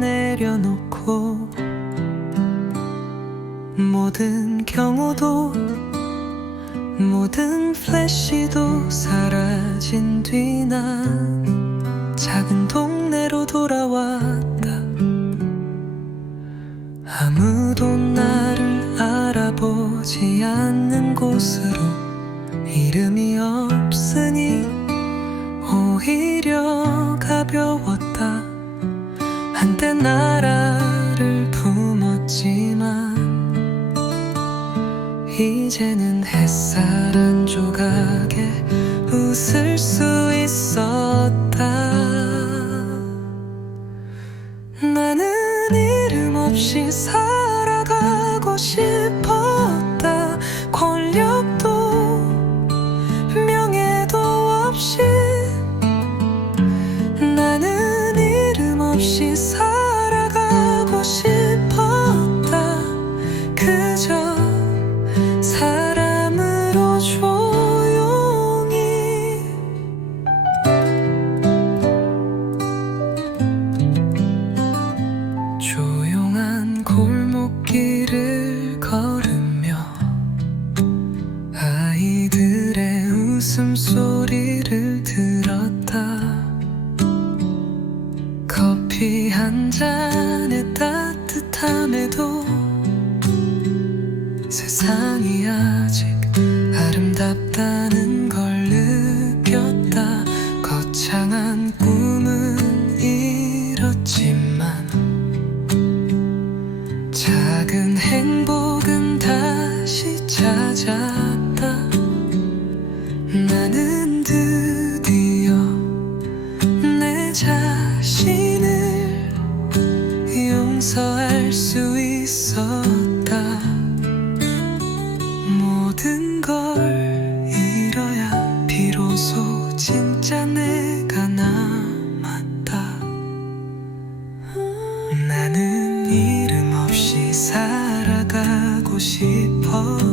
내려놓고 모든 경우도 모든 플래시도 사라진 뒤 난 작은 동네로 돌아왔다. 아무도 나를 알아보지 않는 곳으로 이름이 없으니 오히려 한때 나라를 품었지만 이제는 햇살 한 조각에 웃을 수 길을 아이들의 웃음소리를 들었다 나는 드디어 내 자신을 용서할 수 있었다. 모든 걸 잃어야 비로소 진짜 내가 남았다. 나는 이름 없이 살아가고 싶어.